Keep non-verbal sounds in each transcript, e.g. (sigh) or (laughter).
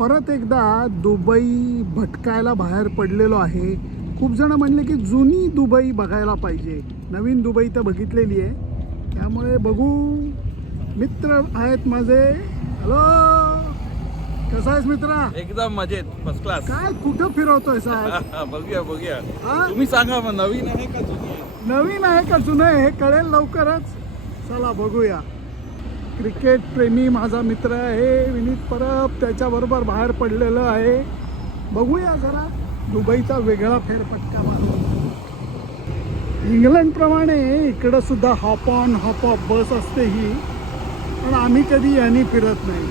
परत एकदा दुबई भटकायला बाहेर पडलेलो आहे. खूप जण म्हणले की जुनी दुबई बघायला पाहिजे. नवीन दुबई तर बघितलेली आहे. त्यामुळे बघू. मित्र आहेत माझे. हॅलो कसा आहेस मित्रा? एकदम मजेत. फर्स्ट क्लास काय कुठं फिरवतोय साहेब? (laughs) बघूया बघूया. हा? तुम्ही सांगा मग नवीन आहे का जुनी नवीन आहे का जुनं आहे हे कळेल लवकरच. चला बघूया. क्रिकेट प्रेमी माझा मित्र आहे विनीत परब. त्याच्याबरोबर बाहेर पडलेलं आहे. बघूया जरा दुबईचा वेगळा फेरफटका मारून. इंग्लंडप्रमाणे इकडं सुद्धा hop on hop off bus असते ही पण आम्ही कधी यांनी फिरत नाही.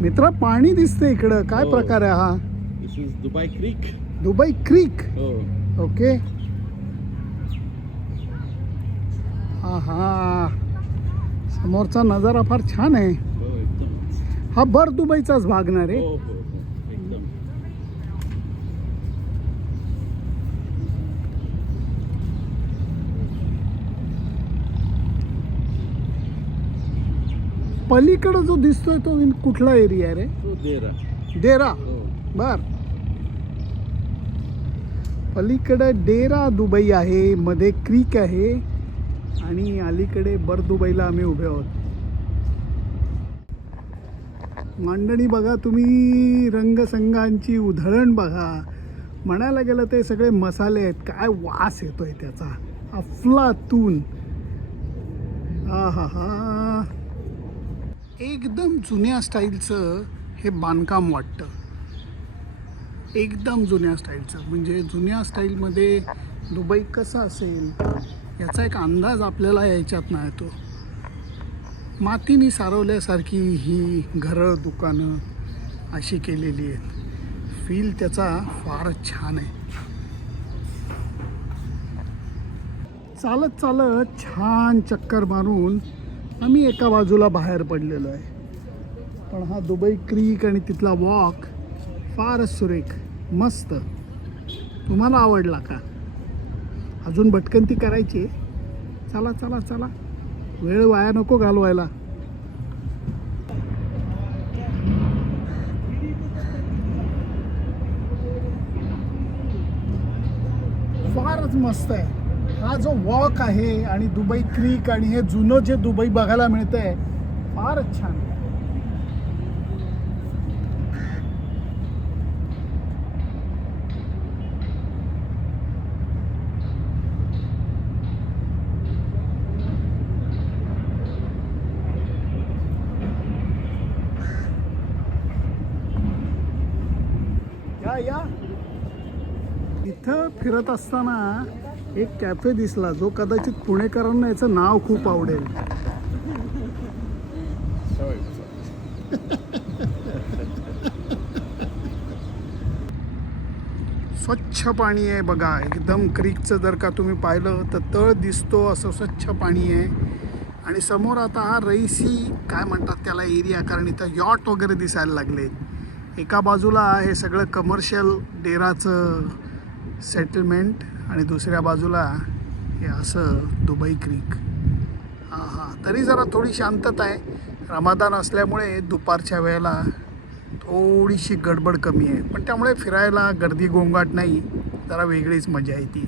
मित्र पाणी दिसते इकडं. काय हो. प्रकार आहे हा? Dubai creek Dubai creek. हो. ओके. हा समोरचा नजारा फार छान आहे. हो भर दुबईचाच भाग ना रे? हो हो हो. एकदम. पलीकडं जो दिसतोय तो इन- कुठला एरिया आहे रे? देरा. डेरा हो. बर. पलीकडं डेरा दुबई आहे मध्ये क्रीक आहे. आणि अलीकडे बर दुबईला आम्ही उभे आहोत. मांडणी बघा तुम्ही रंगसंगांची उधळण बघा. म्हणायला गेलं ते सगळे मसाले आहेत काय वास येतोय त्याचा. अफलातून हा हा हा एकदम जुन्या स्टाईलचं हे बांधकाम वाटतं. एकदम जुन्या स्टाईलचं. म्हणजे जुन्या स्टाईलमध्ये दुबई कसं असेल? याचा एक अंदाज आपल्याला यायच्यात नाही येतो मातीने सारवल्यासारखी ही घरं दुकानं अशी केलेली आहेत. फील त्याचा फारच छान आहे. चालत चालत छान चक्कर मारून आम्ही एका बाजूला बाहेर पडलेलो आहे. पण हा दुबई क्रीक आणि तिथला वॉक फारच सुरेख मस्त. तुम्हाला आवडला का? अजून भटकंती करायची चला चला चला. वेळ वाया नको घालवायला. फारच मस्त आहे. हा जो वॉक आहे आणि दुबई क्रीक आणि हे जुनं जे दुबई बघायला मिळतंय फारच छान. या या. इथं फिरत असताना एक कॅफे दिसला जो कदाचित पुणेकरांना याचं नाव खूप आवडेल. स्वच्छ पाणी आहे बघा एकदम क्रीकचं जर का तुम्ही पाहिलं तर तळ दिसतो असं स्वच्छ पाणी आहे. आणि समोर आता हा रईसी काय म्हणतात त्याला एरिया कारण इथं यॉट वगैरे दिसायला लागले एका बाजूला हे सगळं कमर्शियल डेराचं सेटलमेंट आणि दुसऱ्या बाजूला हे असं दुबई क्रीक हां हां तरी जरा थोडी शांतता आहे. रमादान असल्यामुळे दुपारच्या वेळेला थोडीशी गडबड कमी आहे. पण त्यामुळे फिरायला गर्दी गोंगाट नाही. जरा वेगळीच मजा येते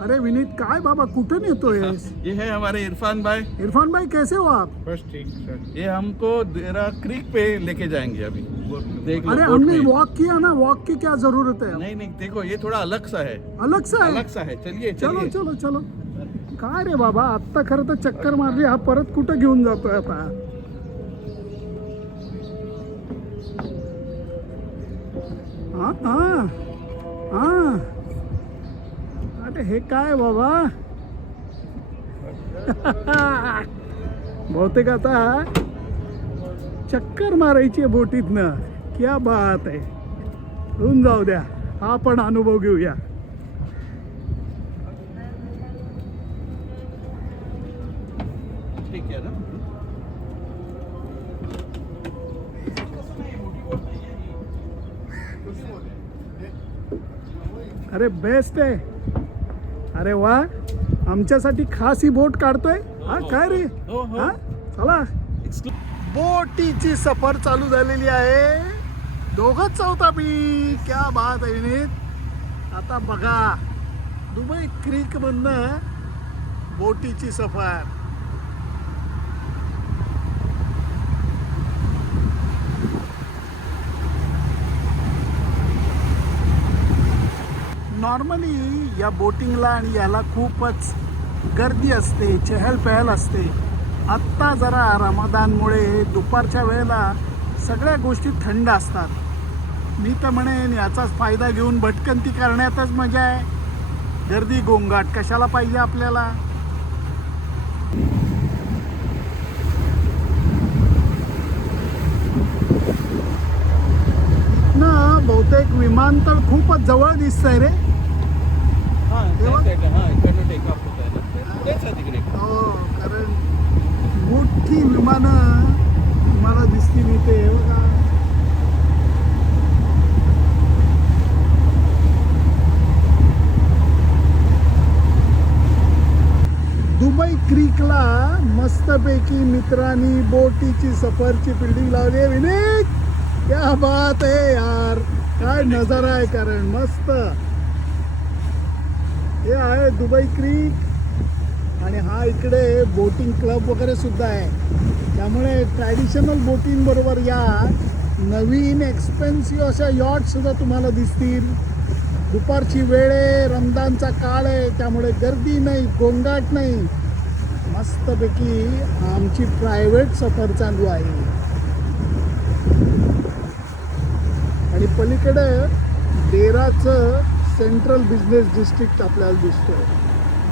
अरे विनीत काय बाबा कुठं ये है हमारे इरफान भाई. इरफान भाई कैसे हो आप? बस ठीक सर. ये हमको देरा क्रीक पे लेके जाएंगे अभी. देख अरे हमने। वॉक किया ना वॉक की क्या जरूरत है? नहीं नहीं देखो ये थोड़ा अलग सा है। अलग सा है? अलग सा है। चलिए चलो चलो चलो। काय रे बाबा आत्ता खरं तर चक्कर मारली हा परत कुठं घेऊन जातोय आता? हा हा हा. अरे हे काय बाबा? (laughs) बहुतेक आता चक्कर मारायची बोटीतनं. क्या बात आहे. होऊन जाऊ द्या. हा पण अनुभव घेऊया. ठीक है ना? अरे बेस्ट आहे. अरे वा. आमच्यासाठी खास ही बोट काढतोय. हा काय रे? हो, हो. हा? चला. बोटीची सफर चालू झालेली आहे. दोघंच आहोत आम्ही क्या बात आहे विनीत. आता बघा दुबई क्रीकमधनं बोटीची सफर. नॉर्मली या बोटिंगला आणि याला खूपच गर्दी असते चहल पहल असते. आत्ता जरा रमदानमुळे दुपारच्या वेळेला सगळ्या गोष्टी थंड असतात. मी तर म्हणेन याचाच फायदा घेऊन भटकंती करण्यातच मजा आहे. गर्दी गोंगाट कशाला पाहिजे आपल्याला? ना बहुतेक विमानतळ खूपच जवळ दिसतंय रे. हा तेव्हा? हा इकडनं टेक ऑफ होत आहे तिकडे. मोठी विमानं तुम्हाला दिसतील इथे बघा. दुबई क्रीकला मस्तपैकी मित्रांनी बोटीची सफरची बिल्डिंग लावली आहे विनीत. क्या बात आहे यार. काय नजारा आहे कारण मस्त. हे आहे दुबई क्रीक. आणि हा इकडे बोटिंग क्लब वगैरे सुद्धा आहे. त्यामुळे ट्रॅडिशनल बोटिंग बरोबर या नवीन एक्सपेन्सिव्ह अशा यॉट सुद्धा तुम्हाला दिसतील. दुपारची वेळ आहे रमदानचा काळ आहे त्यामुळे गर्दी नाही गोंगाट नाही. मस्तपैकी आमची प्रायव्हेट सफर चालू आहे. आणि पलीकडे डेराचं सेंट्रल बिझनेस डिस्ट्रिक्ट आपल्याला दिसतोय.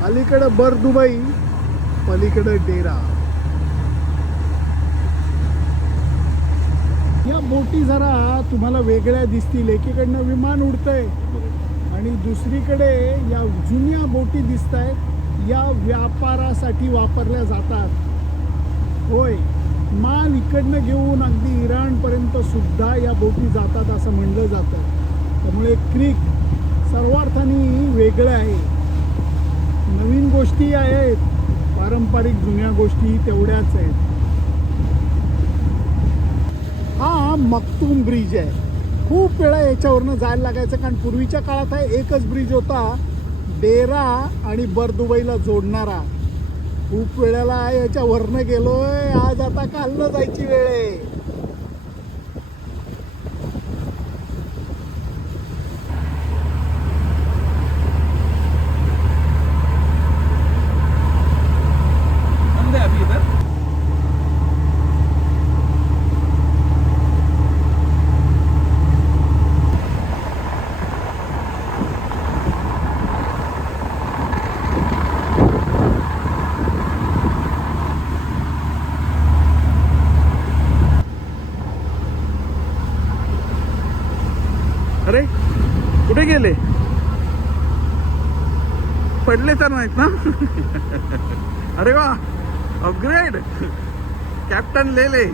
अलीकडं बर दुबई पलीकडं डेरा. या बोटी जरा तुम्हाला वेगळ्या दिसतील. एकीकडनं विमान उडतंय आणि दुसरीकडे या जुन्या बोटी दिसत आहेत या व्यापारासाठी वापरल्या जातात. होय माल इकडनं घेऊन अगदी इराणपर्यंत सुद्धा या बोटी जातात असं म्हणलं जातं. त्यामुळे क्रिक सर्वार्थाने वेगळं आहे. नवीन गोष्टी आहेत. पारंपरिक जुन्या गोष्टी तेवढ्याच आहेत. हा मक्तूम ब्रिज आहे. खूप वेळा याच्यावरनं जायला लागायचं कारण पूर्वीच्या काळात हा एकच ब्रिज होता. डेरा आणि बरदुबईला जोडणारा. खूप वेळेला याच्यावरनं गेलोय आज आता कालनं जायची वेळ आहे बंद आहे अभी इधर अरे कुठे गेले पडले तर नाहीत ना? (laughs) अरे वा upgrade captain Lele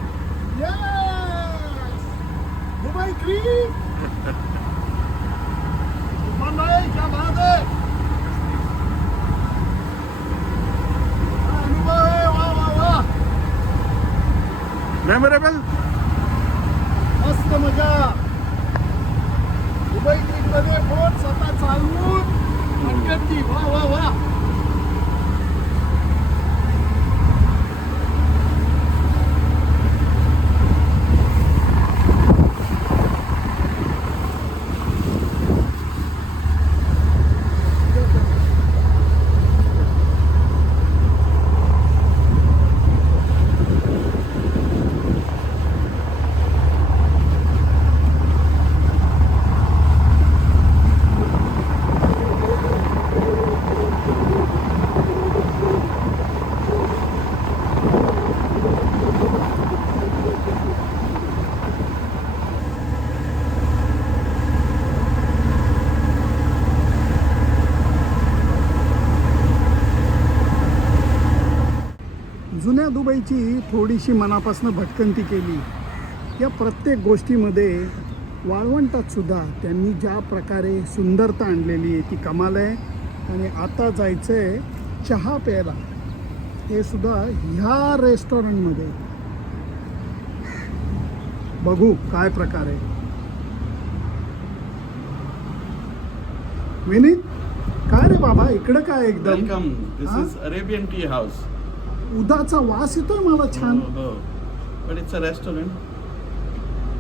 creek memorable मस्त मजा. दुबई क्रीकमध्ये बोट स्वतः चालवून भटकंती वा वा दुबईची थोडीशी मनापासून भटकंती केली. या प्रत्येक गोष्टीमध्ये वाळवंटात सुद्धा त्यांनी ज्या प्रकारे सुंदरता आणलेली आहे ती कमाल आहे. आणि आता जायचं आहे चहा प्यायला. हे सुद्धा ह्या रेस्टॉरंटमध्ये. बघू काय प्रकार. आहे विनीत काय रे बाबा इकडं काय एकदम? Welcome this Huh? Is Arabian tea house उदाचा वास येतोय मला छान. But it's a restaurant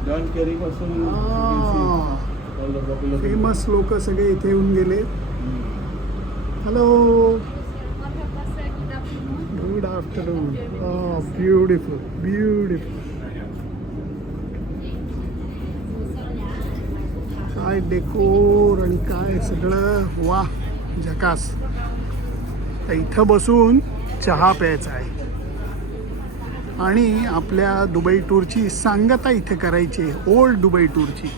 John Kerry पासून फेमस लोक सगळे इथे येऊन गेले. Hello good afternoon beautiful beautiful काय डेकोर आणि काय सगळं? वा झकास. इथं बसून चहा प्यायचा आहे. आणि आपल्या दुबई टूरची सांगता इथे करायची आहे ओल्ड दुबई टूरची